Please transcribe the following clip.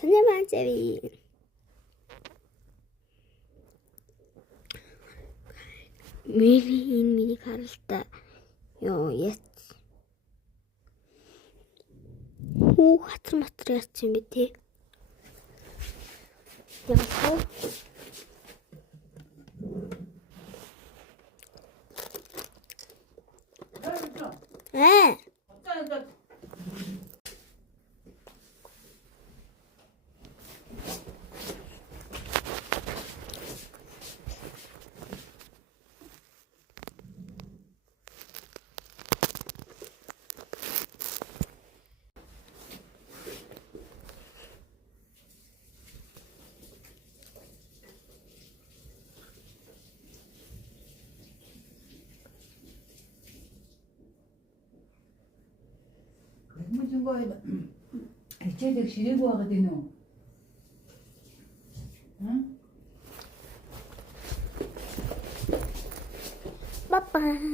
천년만짜리 미리 갈았다. 예스. 오, 하트마트리아스 밑에 여섯. 네. 무슨 거에 제대로 시리고 하거든요. 응? 빠빠이.